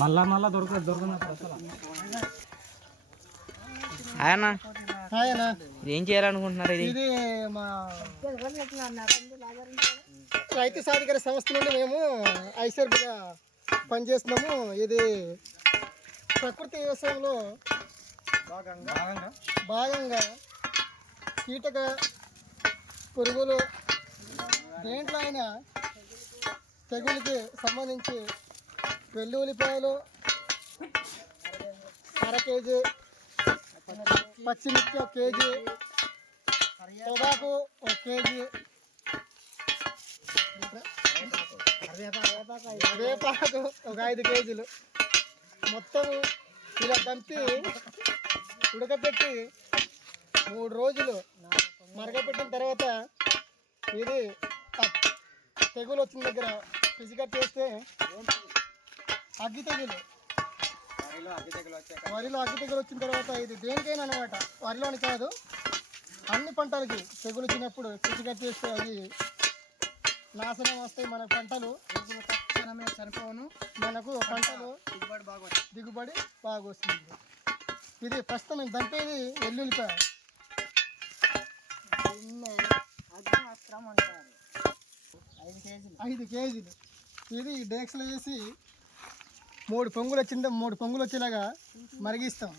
మళ్ళా మళ్ళా దొరకనప్పుడు ఏం చేయాలనుకుంటున్నారు? ఇది మా రైతు సాధికార సంస్థ నుండి మేము ఐసర్బిగా పనిచేస్తున్నాము. ఇది ప్రకృతి వ్యవసాయంలో భాగంగా కీటక పురుగులు దేంట్లో అయినా తెగులకి సంబంధించి వెల్లి ఉల్లిపాయలు అర కేజీ, పచ్చిమిర్చి 1 కేజీ, పొగాకు 1 కేజీ, వేపాకు 5 కేజీలు మొత్తం ఇలా దంపి ఉడకపెట్టి 3 రోజులు మరగపెట్టిన తర్వాత ఇది తెగులు వచ్చిన దగ్గర పిసికట్ చేస్తే అగ్గి తెగులు, వరిలో అగ్గి తెగులు వచ్చిన తర్వాత ఇది దేనికైనా అనమాట, వరిలోని కాదు అన్ని పంటలకి తెగులు వచ్చినప్పుడు పిసికట్ చేస్తే అది నాశనం వస్తాయి. మన పంటలు తక్షణమే చనిపోను, మనకు పంటలు దిగుబడి బాగా వస్తుంది. ఇది ప్రస్తుతం మేము దంపేది వెల్లుల్లిపాయ 5 కేజీలు. ఇది డేక్స్లో వేసి 3 పొంగులు వచ్చిందో 3 పొంగులు వచ్చేలాగా మరిగిస్తాం.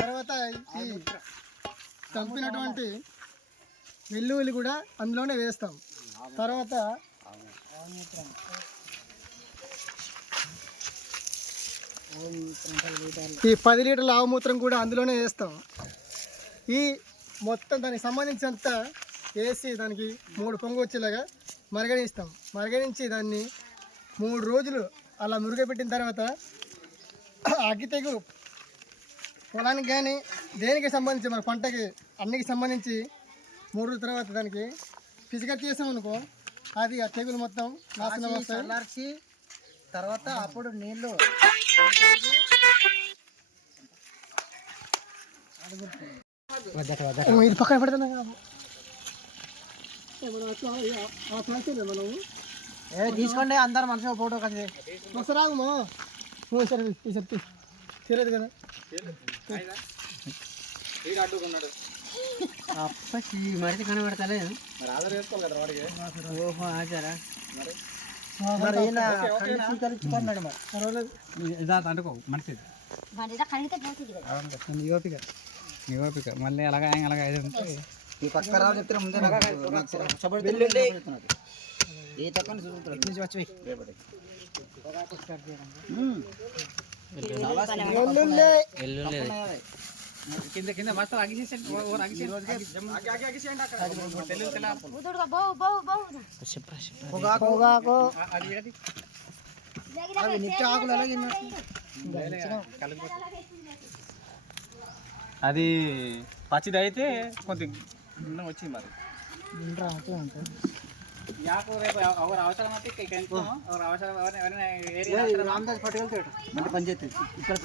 తర్వాత ఈ దంపినటువంటి వెల్లుల్లి కూడా అందులోనే వేస్తాం. తర్వాత ఈ 10 లీటర్ల ఆవు మూత్రం కూడా అందులోనే వేస్తాం. ఈ మొత్తం దానికి సంబంధించినంత వేసి దానికి 3 పొంగు వచ్చేలాగా మరగనిస్తాం. మరగనించి దాన్ని 3 రోజులు అలా మురుగపెట్టిన తర్వాత అగ్గి తెగులు పొలానికి కానీ దేనికి సంబంధించి మన పంటకి అన్నికి సంబంధించి 3 రోజుల తర్వాత దానికి పిసికట్ చేసాం అనుకో, అది ఆ తెగులు మొత్తం నాశనం వస్తాయి. తర్వాత అప్పుడు నీళ్ళు ఇది పక్కన పెడతాను మనం తీసుకోండి అందరు మనిషి ఫోటో కలిసి ఒకసారి ఆగుమో సరే చెప్పి తెలియదు కదా అప్పకి మరిది కనబడతలేదు. ఓహో ఆచారా అంటుకో మంచిది నిగోపిక మళ్ళీ అలాగా అలాగా ఈ పక్క రావు చెప్తే ముందే కింద కింద మస్తు అగిసేసి అది పచ్చిది అయితే కొంచెం వచ్చింది మరి రేపు ఎవరు అవసరం అయితే అవసరం ఎవరైనా పట్టుకెళ్తాడు పంచాయతీ ఇక్కడ